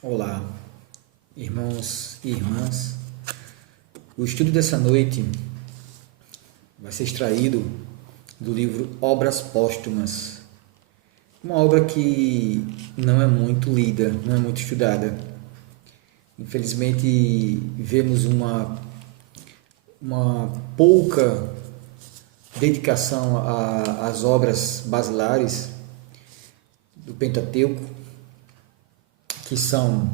Olá, irmãos e irmãs. O estudo dessa noite vai ser extraído do livro Obras Póstumas, uma obra que não é muito lida, não é muito estudada. Infelizmente, vemos uma pouca dedicação às obras basilares do Pentateuco, que são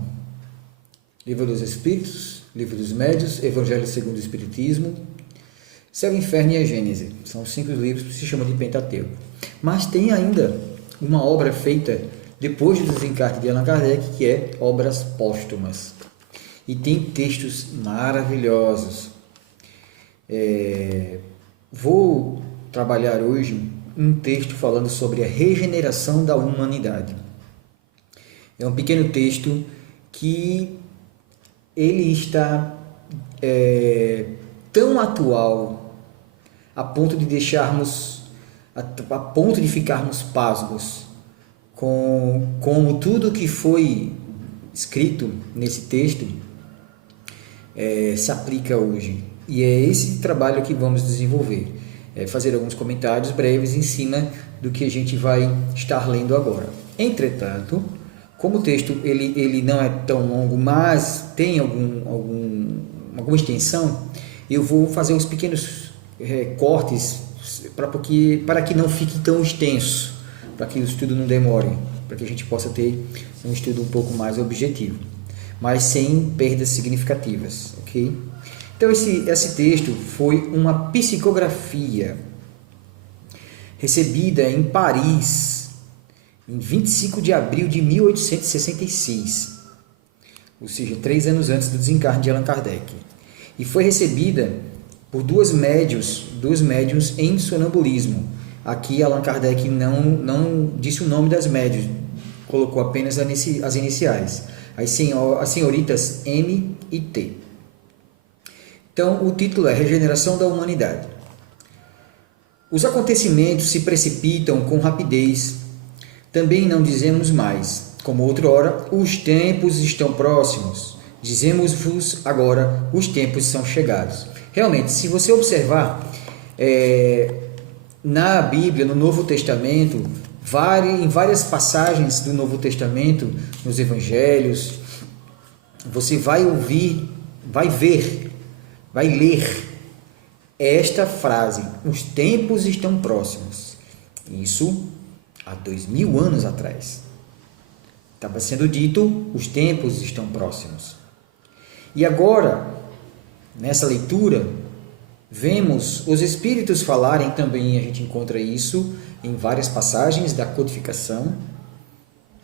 Livro dos Espíritos, Livro dos Médiuns, Evangelho segundo o Espiritismo, Céu, Inferno e a Gênese. São os 5 livros que se chamam de Pentateuco. Mas tem ainda uma obra feita depois do desencarte de Allan Kardec, que é Obras Póstumas. E tem textos maravilhosos. Vou trabalhar hoje um texto falando sobre a regeneração da humanidade. É um pequeno texto que ele está tão atual a ponto de ficarmos pasmos com como tudo que foi escrito nesse texto se aplica hoje. E é esse trabalho que vamos desenvolver, fazer alguns comentários breves em cima do que a gente vai estar lendo agora. Entretanto, como o texto ele não é tão longo, mas tem alguma extensão, eu vou fazer uns pequenos cortes para que não fique tão extenso, para que o estudo não demore, para que a gente possa ter um estudo um pouco mais objetivo, mas sem perdas significativas, ok? Então esse texto foi uma psicografia recebida em Paris, em 25 de abril de 1866, ou seja, 3 anos antes do desencarne de Allan Kardec, e foi recebida por duas médiuns em sonambulismo. Aqui Allan Kardec não disse o nome das médiuns, colocou apenas as iniciais, as senhoritas M e T. Então, o título é Regeneração da Humanidade. Os acontecimentos se precipitam com rapidez. Também não dizemos mais, como outrora, os tempos estão próximos. Dizemos-vos agora, os tempos são chegados. Realmente, se você observar, na Bíblia, no Novo Testamento, em várias passagens do Novo Testamento, nos Evangelhos, você vai ouvir, vai ver, vai ler esta frase, os tempos estão próximos. Isso há 2000 anos atrás. Estava sendo dito, os tempos estão próximos. E agora, nessa leitura, vemos os Espíritos falarem também, a gente encontra isso em várias passagens da codificação,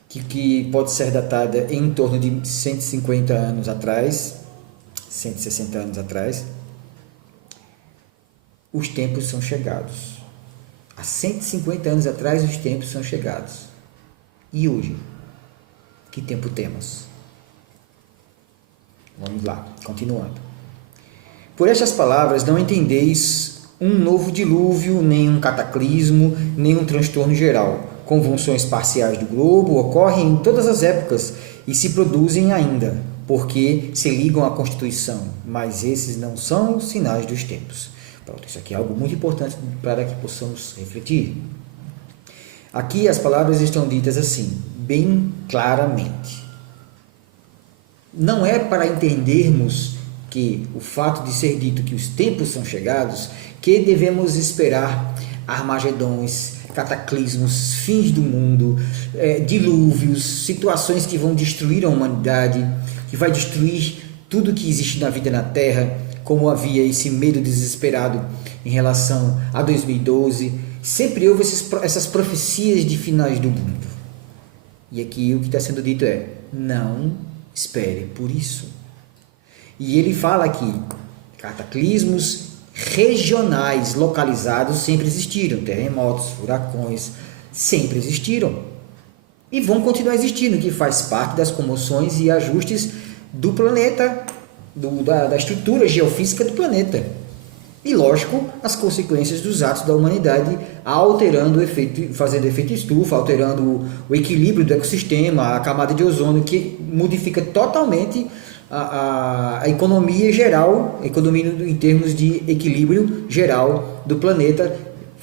que pode ser datada em torno de 150 anos atrás, 160 anos atrás. Os tempos são chegados. Há 150 anos atrás, os tempos são chegados. E hoje? Que tempo temos? Vamos lá, continuando. Por estas palavras, não entendeis um novo dilúvio, nem um cataclismo, nem um transtorno geral. Convulsões parciais do globo ocorrem em todas as épocas e se produzem ainda, porque se ligam à Constituição, mas esses não são os sinais dos tempos. Pronto, isso aqui é algo muito importante para que possamos refletir. Aqui as palavras estão ditas assim, bem claramente. Não é para entendermos que o fato de ser dito que os tempos são chegados, que devemos esperar armagedões, cataclismos, fins do mundo, dilúvios, situações que vão destruir a humanidade, que vai destruir tudo que existe na vida na Terra, como havia esse medo desesperado em relação a 2012, sempre houve essas profecias de finais do mundo. E aqui o que está sendo dito é, não espere por isso. E ele fala aqui, cataclismos regionais, localizados, sempre existiram, terremotos, furacões, sempre existiram. E vão continuar existindo, que faz parte das comoções e ajustes do planeta, da estrutura geofísica do planeta. E, lógico, as consequências dos atos da humanidade alterando o efeito, fazendo efeito estufa, alterando o equilíbrio do ecossistema, a camada de ozônio, que modifica totalmente a economia geral, economia em termos de equilíbrio geral do planeta,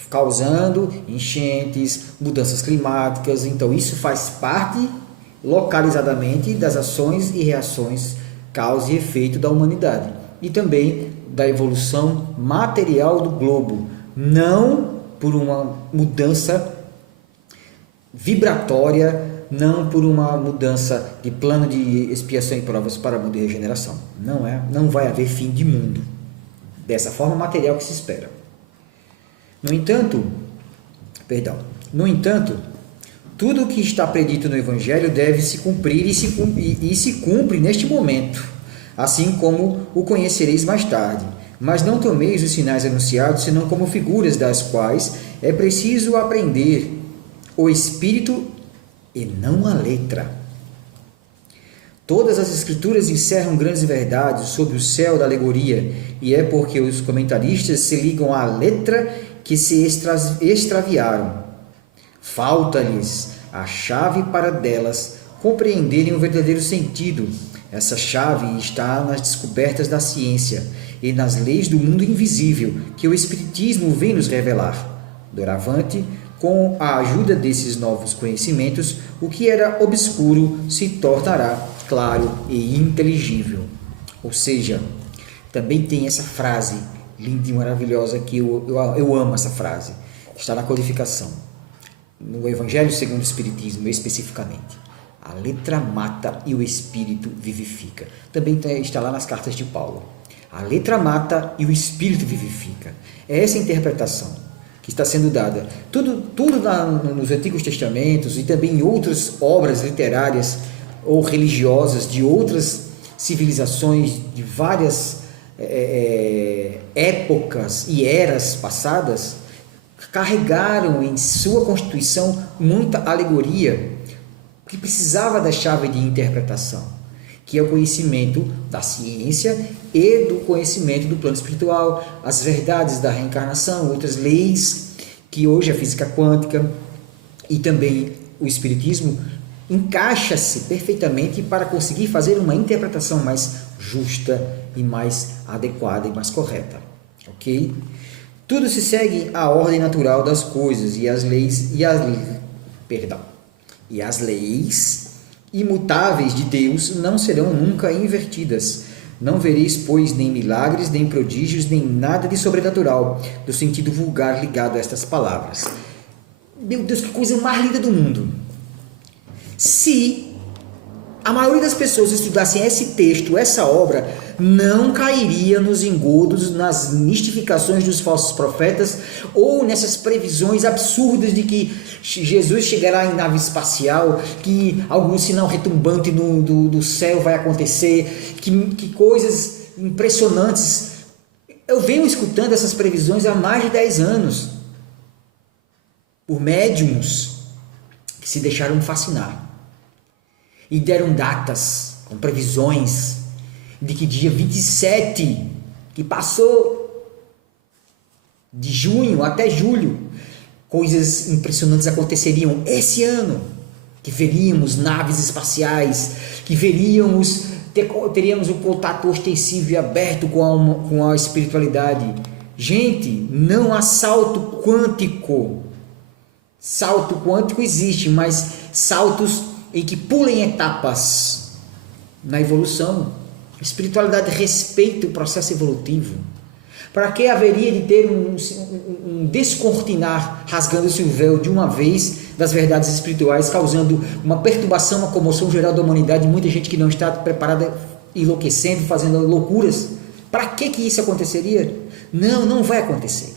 causando enchentes, mudanças climáticas. Então, isso faz parte localizadamente das ações e reações, causa e efeito da humanidade. E também da evolução material do globo, não por uma mudança vibratória, não por uma mudança de plano de expiação e provas para mundo e regeneração. Não vai haver fim de mundo dessa forma material que se espera. No entanto, tudo o que está predito no Evangelho deve se cumprir e se cumpre neste momento, assim como o conhecereis mais tarde. Mas não tomeis os sinais anunciados, senão como figuras das quais é preciso aprender o Espírito e não a letra. Todas as Escrituras encerram grandes verdades sobre o céu da alegoria, e é porque os comentaristas se ligam à letra que se extraviaram. Falta-lhes a chave para delas compreenderem o verdadeiro sentido. Essa chave está nas descobertas da ciência e nas leis do mundo invisível que o Espiritismo vem nos revelar. Doravante, com a ajuda desses novos conhecimentos, o que era obscuro se tornará claro e inteligível. Ou seja, também tem essa frase linda e maravilhosa que eu amo essa frase. Está na codificação. No Evangelho segundo o Espiritismo, especificamente. A letra mata e o Espírito vivifica. Também está lá nas cartas de Paulo. A letra mata e o Espírito vivifica. É essa a interpretação que está sendo dada. Tudo nos Antigos Testamentos e também em outras obras literárias ou religiosas de outras civilizações de várias épocas e eras passadas, carregaram em sua constituição muita alegoria que precisava da chave de interpretação, que é o conhecimento da ciência e do conhecimento do plano espiritual, as verdades da reencarnação, outras leis que hoje a física quântica e também o espiritismo encaixa-se perfeitamente para conseguir fazer uma interpretação mais justa e mais adequada e mais correta, ok? Tudo se segue à ordem natural das coisas e as leis imutáveis de Deus não serão nunca invertidas. Não vereis, pois, nem milagres, nem prodígios, nem nada de sobrenatural, do sentido vulgar ligado a estas palavras. Meu Deus, que coisa mais linda do mundo! Se a maioria das pessoas estudassem esse texto, essa obra, não cairia nos engodos, nas mistificações dos falsos profetas ou nessas previsões absurdas de que Jesus chegará em nave espacial, que algum sinal retumbante do céu vai acontecer, que coisas impressionantes. Eu venho escutando essas previsões há mais de 10 anos por médiums que se deixaram fascinar e deram datas com previsões de que dia 27, que passou de junho até julho, coisas impressionantes aconteceriam esse ano, que veríamos naves espaciais, que teríamos um contato ostensivo e aberto com a espiritualidade. Gente, não há salto quântico. Salto quântico existe, mas saltos em que pulem etapas na evolução. A espiritualidade respeita o processo evolutivo. Para que haveria de ter um descortinar, rasgando-se o véu de uma vez das verdades espirituais, causando uma perturbação, uma comoção geral da humanidade, muita gente que não está preparada, enlouquecendo, fazendo loucuras? Para que isso aconteceria? Não vai acontecer.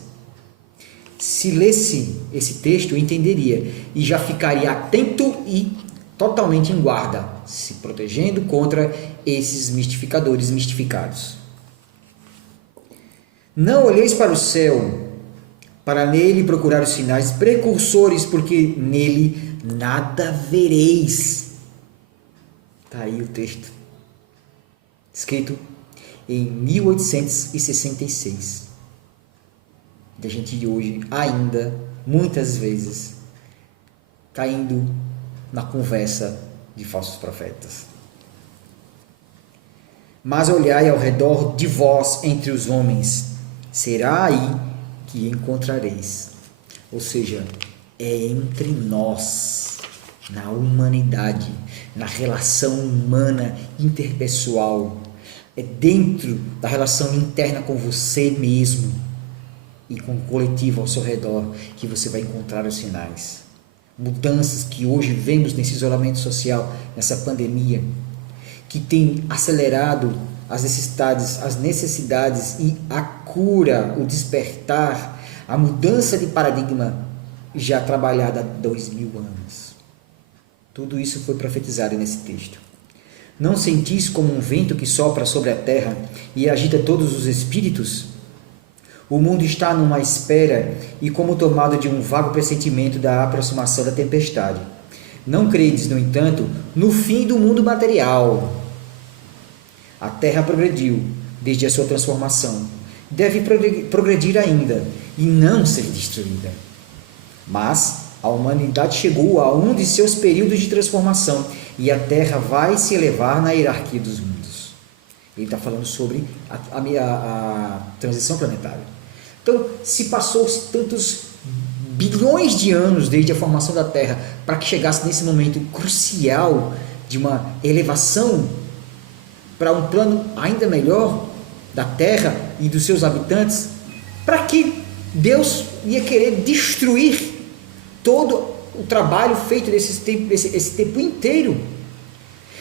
Se lesse esse texto, eu entenderia e já ficaria atento e totalmente em guarda, se protegendo contra esses mistificadores mistificados. Não olheis para o céu, para nele procurar os sinais precursores, porque nele nada vereis. Está aí o texto, escrito em 1866. de a gente de hoje ainda, muitas vezes, caindo na conversa de falsos profetas. Mas olhai ao redor de vós entre os homens, será aí que encontrareis. Ou seja, é entre nós, na humanidade, na relação humana interpessoal, é dentro da relação interna com você mesmo e com o coletivo ao seu redor que você vai encontrar os sinais. Mudanças que hoje vemos nesse isolamento social, nessa pandemia, que tem acelerado as necessidades e a cura, o despertar, a mudança de paradigma já trabalhada há 2000 anos. Tudo isso foi profetizado nesse texto. Não sentis como um vento que sopra sobre a terra e agita todos os espíritos? O mundo está numa espera e como tomado de um vago pressentimento da aproximação da tempestade. Não credes, no entanto, no fim do mundo material. A terra progrediu desde a sua transformação. Deve progredir ainda e não ser destruída. Mas a humanidade chegou a um de seus períodos de transformação e a Terra vai se elevar na hierarquia dos mundos. Ele está falando sobre a transição planetária. Então, se passou tantos bilhões de anos desde a formação da Terra para que chegasse nesse momento crucial de uma elevação para um plano ainda melhor da Terra e dos seus habitantes, para que Deus ia querer destruir todo o trabalho feito esse tempo inteiro?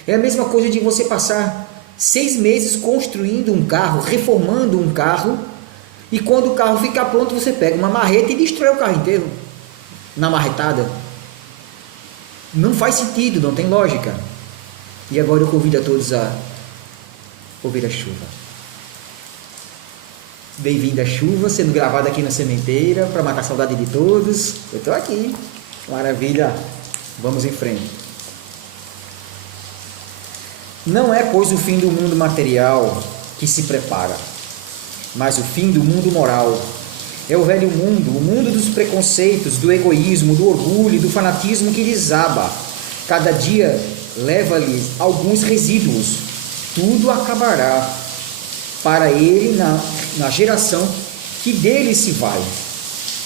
É a mesma coisa de você passar 6 meses construindo um carro, reformando um carro, e quando o carro ficar pronto, você pega uma marreta e destrói o carro inteiro na marretada. Não faz sentido, não tem lógica. E agora eu convido a todos a ouvir a chuva. Bem-vindo à chuva, sendo gravada aqui na sementeira, para matar a saudade de todos. Eu estou aqui. Maravilha. Vamos em frente. Não é, pois, o fim do mundo material que se prepara, mas o fim do mundo moral. É o velho mundo, o mundo dos preconceitos, do egoísmo, do orgulho e do fanatismo que desaba. Cada dia leva-lhe alguns resíduos. Tudo acabará para ele na geração que dele se vai.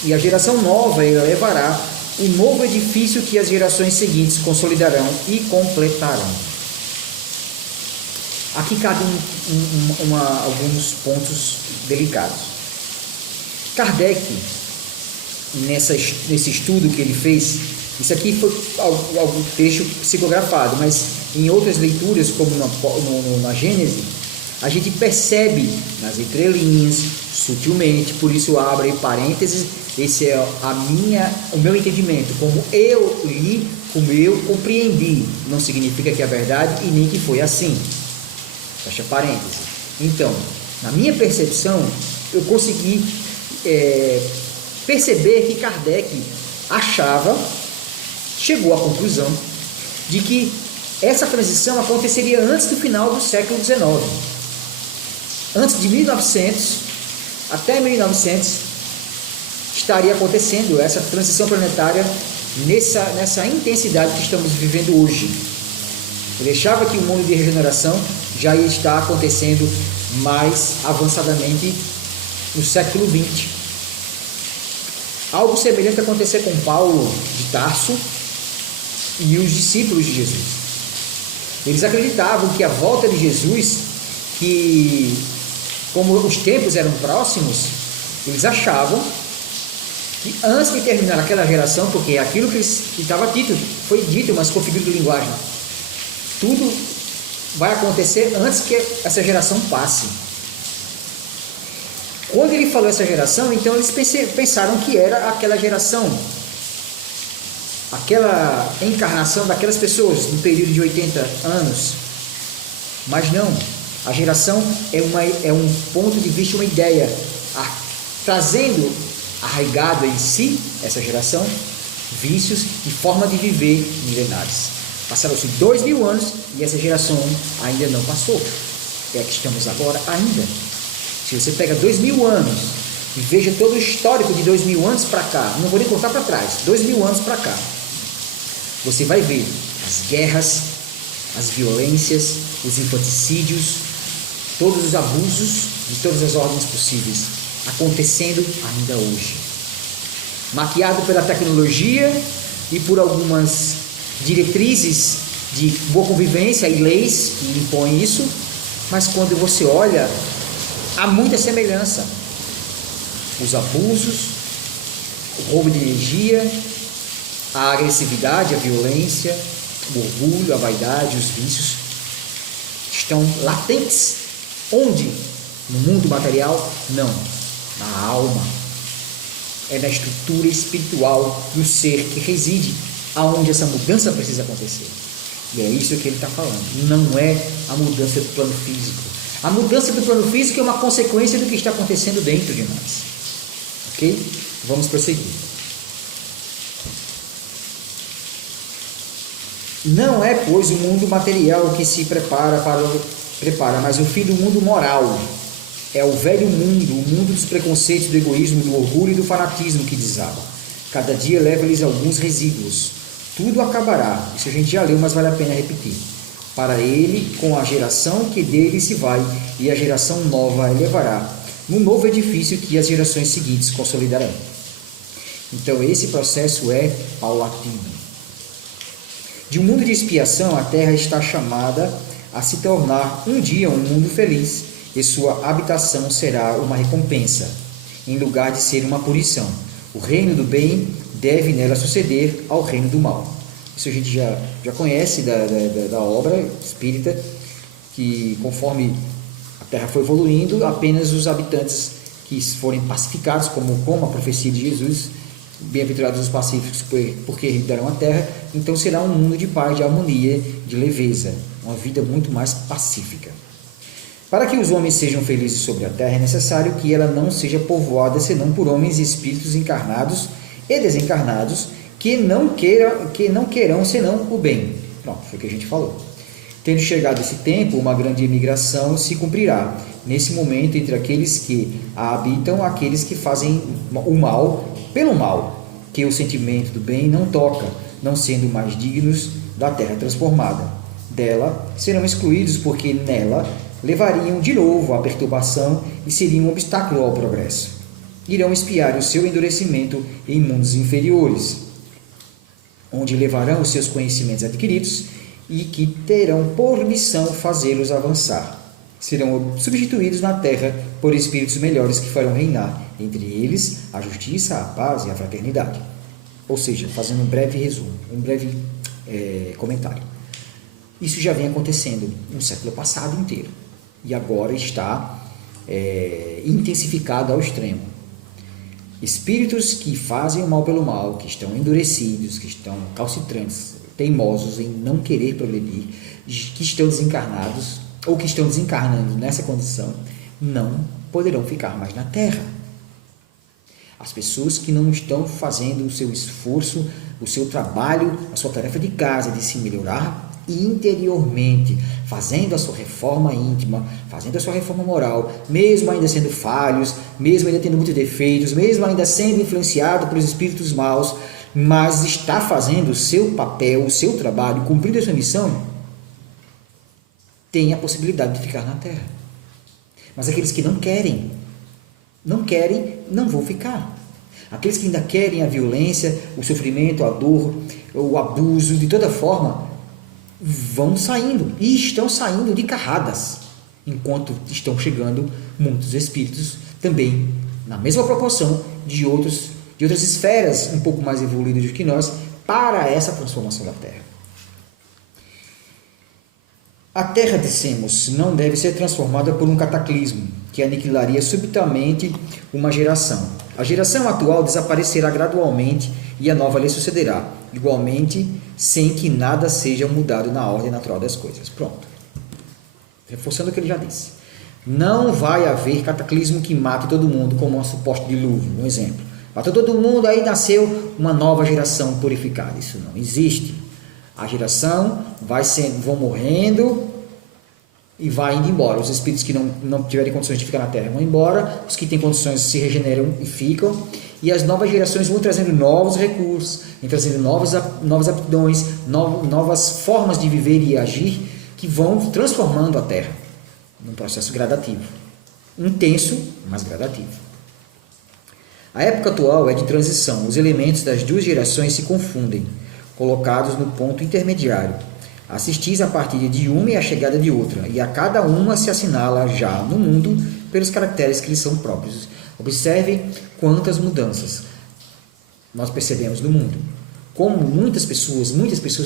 E a geração nova ele levará o novo edifício que as gerações seguintes consolidarão e completarão. Aqui cabem alguns pontos delicados. Kardec, nesse estudo que ele fez, isso aqui foi algum texto psicografado, mas em outras leituras, como na Gênese, a gente percebe nas entrelinhas, sutilmente, por isso abre parênteses, esse é o meu entendimento, como eu li, como eu compreendi, não significa que é verdade e nem que foi assim. Fecha parênteses. Então, na minha percepção, eu consegui perceber que Kardec chegou à conclusão de que essa transição aconteceria antes do final do século XIX. Antes de 1900, até 1900, estaria acontecendo essa transição planetária nessa intensidade que estamos vivendo hoje. Ele achava que o mundo de regeneração já está acontecendo mais avançadamente no século XX. Algo semelhante aconteceu com Paulo de Tarso e os discípulos de Jesus. Eles acreditavam que a volta de Jesus, que como os tempos eram próximos, eles achavam que antes de terminar aquela geração, porque aquilo que estava dito, foi dito, mas com figura de linguagem, tudo vai acontecer antes que essa geração passe. Quando ele falou essa geração, então eles pensaram que era aquela geração, aquela encarnação daquelas pessoas no período de 80 anos. Mas não, a geração é um ponto de vista, uma ideia, trazendo arraigado em si, essa geração, vícios e forma de viver milenares. Passaram-se 2000 anos e essa geração ainda não passou. É a que estamos agora ainda. Se você pega 2000 anos e veja todo o histórico de 2000 anos para cá, não vou nem contar para trás, 2000 anos para cá, você vai ver as guerras, as violências, os infanticídios, todos os abusos de todas as ordens possíveis acontecendo ainda hoje, maquiado pela tecnologia e por algumas diretrizes de boa convivência e leis que impõem isso, mas quando você olha, há muita semelhança. Os abusos, o roubo de energia, a agressividade, a violência, o orgulho, a vaidade, os vícios estão latentes. Onde? No mundo material? Não. Na alma. É na estrutura espiritual do ser que reside, aonde essa mudança precisa acontecer. E é isso que ele está falando. Não é a mudança do plano físico. A mudança do plano físico é uma consequência do que está acontecendo dentro de nós. Ok? Vamos prosseguir. Não é, pois, o mundo material que se prepara, mas o fim do mundo moral. É o velho mundo, o mundo dos preconceitos, do egoísmo, do orgulho e do fanatismo que desaba. Cada dia leva-lhes alguns resíduos. Tudo acabará. Isso a gente já leu, mas vale a pena repetir. Para ele, com a geração que dele se vai, e a geração nova elevará, no novo edifício que as gerações seguintes consolidarão. Então, esse processo é paulatino. De um mundo de expiação, a terra está chamada a se tornar um dia um mundo feliz, e sua habitação será uma recompensa, em lugar de ser uma punição. O reino do bem deve nela suceder ao reino do mal. Isso a gente já conhece da obra espírita, que conforme a Terra foi evoluindo, apenas os habitantes que forem pacificados, como a profecia de Jesus, bem-aventurados os pacíficos, porque herdarão a Terra, então será um mundo de paz, de harmonia, de leveza, uma vida muito mais pacífica. Para que os homens sejam felizes sobre a terra, é necessário que ela não seja povoada senão por homens e espíritos encarnados e desencarnados que não queirão senão o bem. Pronto, foi o que a gente falou. Tendo chegado esse tempo, uma grande imigração se cumprirá. Nesse momento, entre aqueles que a habitam, aqueles que fazem o mal pelo mal, que o sentimento do bem não toca, não sendo mais dignos da terra transformada. Dela serão excluídos porque nela levariam de novo à perturbação e seriam um obstáculo ao progresso. Irão espiar o seu endurecimento em mundos inferiores, onde levarão os seus conhecimentos adquiridos e que terão por missão fazê-los avançar. Serão substituídos na terra por espíritos melhores que farão reinar entre eles a justiça, a paz e a fraternidade. Ou seja, fazendo um breve resumo, um breve comentário. Isso já vem acontecendo no século passado inteiro. E agora está intensificado ao extremo. Espíritos que fazem o mal pelo mal, que estão endurecidos, que estão calcitrantes, teimosos em não querer progredir, que estão desencarnados ou que estão desencarnando nessa condição, não poderão ficar mais na Terra. As pessoas que não estão fazendo o seu esforço, o seu trabalho, a sua tarefa de casa, de se melhorar interiormente, fazendo a sua reforma íntima, fazendo a sua reforma moral, mesmo ainda sendo falhos, mesmo ainda tendo muitos defeitos, mesmo ainda sendo influenciado pelos espíritos maus, mas está fazendo o seu papel, o seu trabalho, cumprindo a sua missão, tem a possibilidade de ficar na Terra. Mas aqueles que não querem, não vão ficar. Aqueles que ainda querem a violência, o sofrimento, a dor, o abuso, de toda forma, vão saindo, e estão saindo de carradas, enquanto estão chegando muitos espíritos, também na mesma proporção de outras esferas um pouco mais evoluídas do que nós, para essa transformação da Terra. A Terra, dissemos, não deve ser transformada por um cataclismo, que aniquilaria subitamente uma geração. A geração atual desaparecerá gradualmente e a nova lhe sucederá, igualmente, sem que nada seja mudado na ordem natural das coisas. Pronto. Reforçando o que ele já disse. Não vai haver cataclismo que mate todo mundo, como um suposto dilúvio, um exemplo. Matou todo mundo, aí nasceu uma nova geração purificada. Isso não existe. A geração vão morrendo, e vai indo embora. Os espíritos que não tiverem condições de ficar na Terra vão embora, os que têm condições se regeneram e ficam, e as novas gerações vão trazendo novos recursos, vão trazendo novas aptidões, novas formas de viver e agir, que vão transformando a Terra num processo gradativo. Intenso, mas gradativo. A época atual é de transição. Os elementos das duas gerações se confundem, colocados no ponto intermediário. Assistis a partida de uma e a chegada de outra, e a cada uma se assinala já no mundo pelos caracteres que lhes são próprios. Observe quantas mudanças nós percebemos no mundo. Como muitas pessoas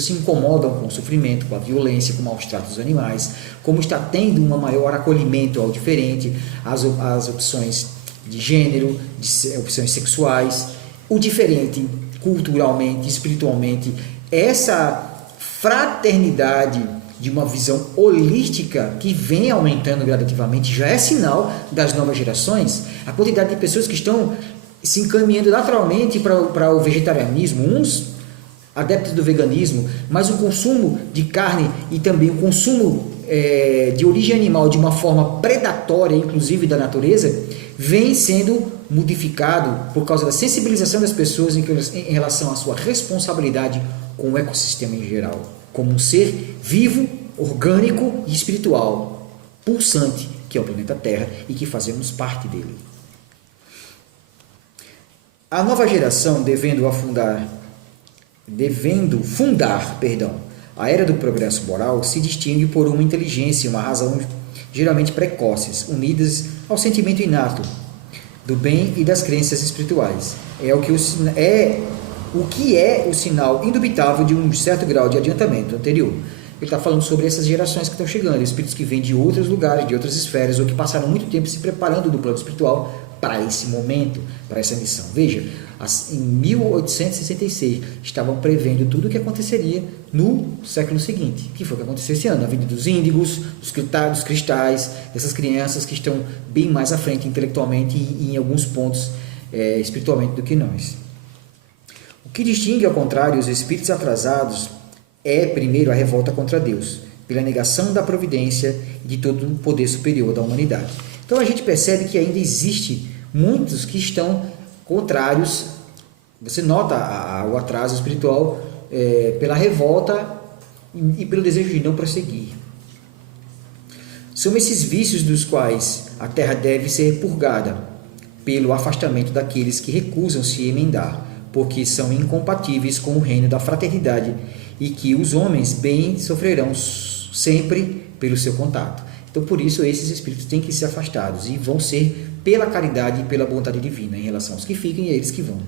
se incomodam com o sofrimento, com a violência, com o maus tratos dos animais, como está tendo um maior acolhimento ao diferente, as opções de gênero, de opções sexuais, o diferente culturalmente, espiritualmente, essa fraternidade de uma visão holística que vem aumentando gradativamente, já é sinal das novas gerações, a quantidade de pessoas que estão se encaminhando naturalmente para o vegetarianismo, uns adeptos do veganismo, mas o consumo de carne e também o consumo de origem animal de uma forma predatória, inclusive da natureza, vem sendo modificado por causa da sensibilização das pessoas em relação à sua responsabilidade com o ecossistema em geral, como um ser vivo, orgânico e espiritual, pulsante, que é o planeta Terra e que fazemos parte dele. A nova geração, devendo fundar a era do progresso moral, se distingue por uma inteligência e uma razão geralmente precoces, unidas ao sentimento inato do bem e das crenças espirituais. É o que é o sinal indubitável de um certo grau de adiantamento anterior. Ele está falando sobre essas gerações que estão chegando, espíritos que vêm de outros lugares, de outras esferas, ou que passaram muito tempo se preparando do plano espiritual para esse momento, para essa missão. Veja, em 1866 estavam prevendo tudo o que aconteceria no século seguinte, que foi o que aconteceu esse ano, a vida dos índigos, dos cristais, dessas crianças que estão bem mais à frente intelectualmente e em alguns pontos espiritualmente do que nós. O que distingue, ao contrário, os espíritos atrasados é, primeiro, a revolta contra Deus, pela negação da providência e de todo o poder superior da humanidade. Então a gente percebe que ainda existe muitos que estão contrários. Você nota o atraso espiritual pela revolta e pelo desejo de não prosseguir. São esses vícios dos quais a terra deve ser purgada pelo afastamento daqueles que recusam se emendar, porque são incompatíveis com o reino da fraternidade e que os homens bem sofrerão sempre pelo seu contato. Então, por isso, esses espíritos têm que ser afastados e vão ser pela caridade e pela bondade divina em relação aos que ficam e a eles que vão.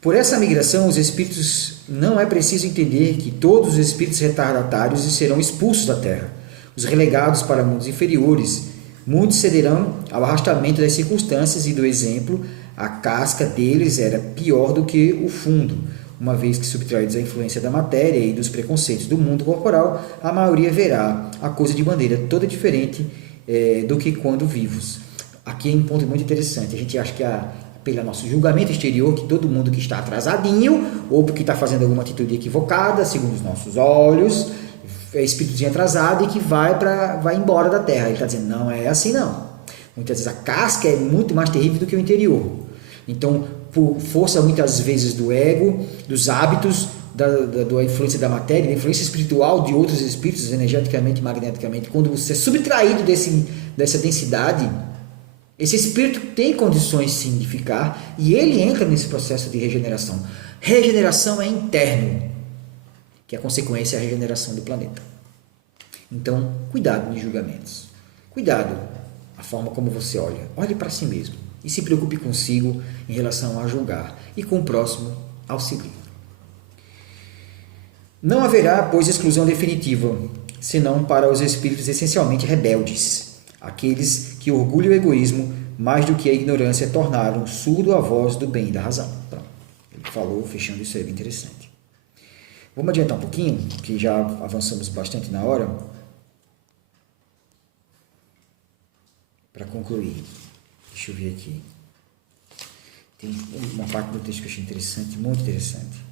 Por essa migração, os espíritos, não é preciso entender que todos os espíritos retardatários serão expulsos da Terra. Os relegados para mundos inferiores, muitos cederão ao arrastamento das circunstâncias e do exemplo. A casca deles era pior do que o fundo, uma vez que, subtraídos à influência da matéria e dos preconceitos do mundo corporal, a maioria verá a coisa de maneira toda diferente do que quando vivos. Aqui é um ponto muito interessante. A gente acha que pelo nosso julgamento exterior, que todo mundo que está atrasadinho ou porque está fazendo alguma atitude equivocada, segundo os nossos olhos, é espíritozinho atrasado e que vai embora da Terra. Ele está dizendo, não é assim não. Muitas vezes a casca é muito mais terrível do que o interior. Então, por força muitas vezes do ego, dos hábitos, da influência da matéria, da influência espiritual de outros espíritos, energeticamente, magneticamente, quando você é subtraído dessa densidade, esse espírito tem condições sim de ficar e ele entra nesse processo de regeneração. Regeneração é interno, que a consequência é a regeneração do planeta. Então, cuidado nos julgamentos. Cuidado a forma como você olha. Olhe para si mesmo e se preocupe consigo em relação a julgar e com o próximo auxilie. Não haverá, pois, exclusão definitiva, senão para os espíritos essencialmente rebeldes, aqueles que o orgulho e o egoísmo, mais do que a ignorância, tornaram surdo a voz do bem e da razão. Pronto. Ele falou, fechando isso aí, bem interessante. Vamos adiantar um pouquinho, que já avançamos bastante na hora, para concluir. Deixa eu ver aqui. Tem uma parte do texto que eu achei interessante, muito interessante.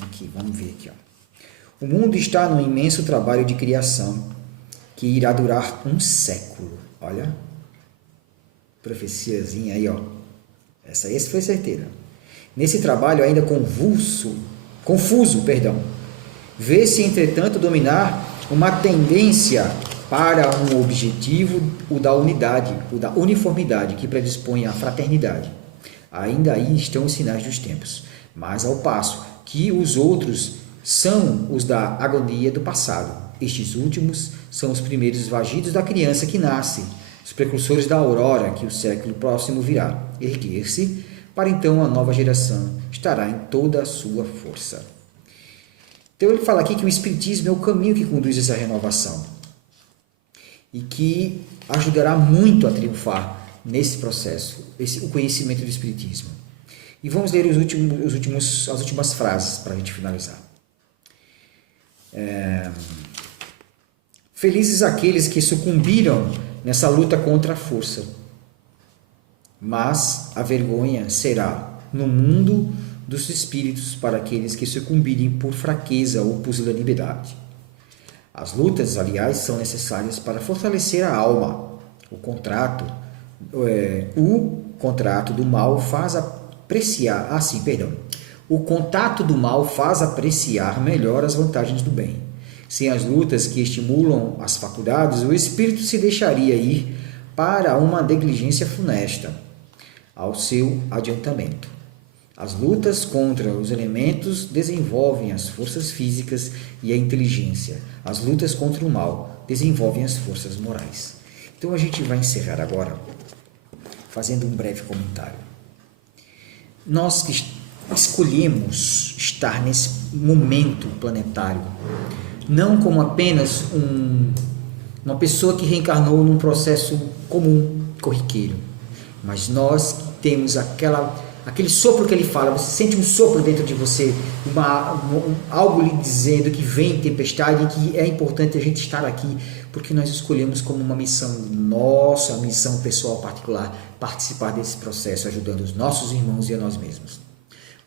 Aqui. Vamos ver aqui. Ó. O mundo está num imenso trabalho de criação que irá durar um século. Olha, profeciazinha aí, ó. Essa foi certeira. Nesse trabalho ainda confuso, vê-se, entretanto, dominar uma tendência para um objetivo, o da unidade, o da uniformidade, que predispõe à fraternidade. Ainda aí estão os sinais dos tempos, mas ao passo que os outros são os da agonia do passado. Estes últimos são os primeiros vagidos da criança que nasce, os precursores da aurora que o século próximo virá erguer-se, para então a nova geração estará em toda a sua força. Então ele fala aqui que o Espiritismo é o caminho que conduz essa renovação e que ajudará muito a triunfar nesse processo, o conhecimento do Espiritismo. E vamos ler as últimas frases para a gente finalizar. Felizes aqueles que sucumbiram nessa luta contra a força, mas a vergonha será no mundo dos espíritos para aqueles que sucumbirem por fraqueza ou pusilanimidade. As lutas, aliás, são necessárias para fortalecer a alma. O contrato do mal faz apreciar, O contato do mal faz apreciar melhor as vantagens do bem. Sem as lutas que estimulam as faculdades, o espírito se deixaria ir para uma negligência funesta ao seu adiantamento. As lutas contra os elementos desenvolvem as forças físicas e a inteligência. As lutas contra o mal desenvolvem as forças morais. Então a gente vai encerrar agora fazendo um breve comentário. Nós que escolhemos estar nesse momento planetário, não como apenas uma pessoa que reencarnou num processo comum, corriqueiro, mas nós temos aquele sopro que ele fala, você sente um sopro dentro de você, algo lhe dizendo que vem tempestade e que é importante a gente estar aqui, porque nós escolhemos como uma missão nossa, a missão pessoal particular, participar desse processo, ajudando os nossos irmãos e a nós mesmos.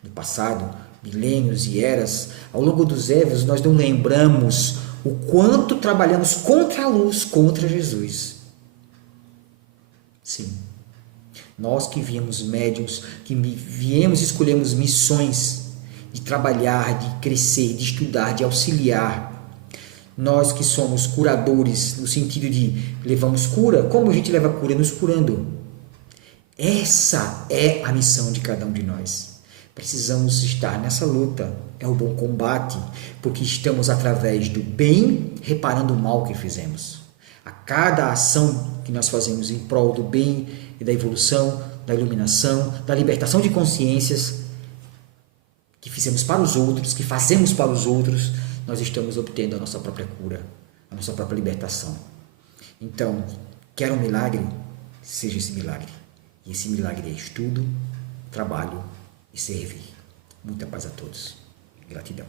No passado, milênios e eras, ao longo dos eras, nós não lembramos o quanto trabalhamos contra a luz, contra Jesus. Sim. Nós que viemos médiuns, que viemos e escolhemos missões de trabalhar, de crescer, de estudar, de auxiliar. Nós que somos curadores, no sentido de levamos cura, como a gente leva cura? Nos curando. Essa é a missão de cada um de nós. Precisamos estar nessa luta, é o bom combate, porque estamos através do bem reparando o mal que fizemos. A cada ação que nós fazemos em prol do bem e da evolução, da iluminação, da libertação de consciências que fizemos para os outros, que fazemos para os outros, nós estamos obtendo a nossa própria cura, a nossa própria libertação. Então, quer um milagre? Seja esse milagre. E esse milagre é estudo, trabalho e servir. Muita paz a todos. Gratidão.